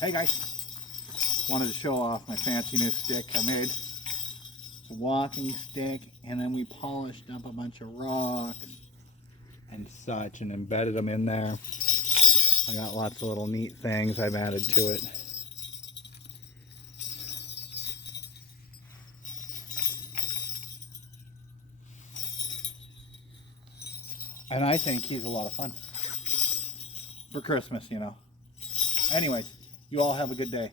Hey guys, wanted to show off my fancy new stick I made. It's a walking stick, and then we polished up a bunch of rocks and such and embedded them in there. I got lots of little neat things I've added to it. And I think he's a lot of fun for Christmas, you know. Anyways, you all have a good day.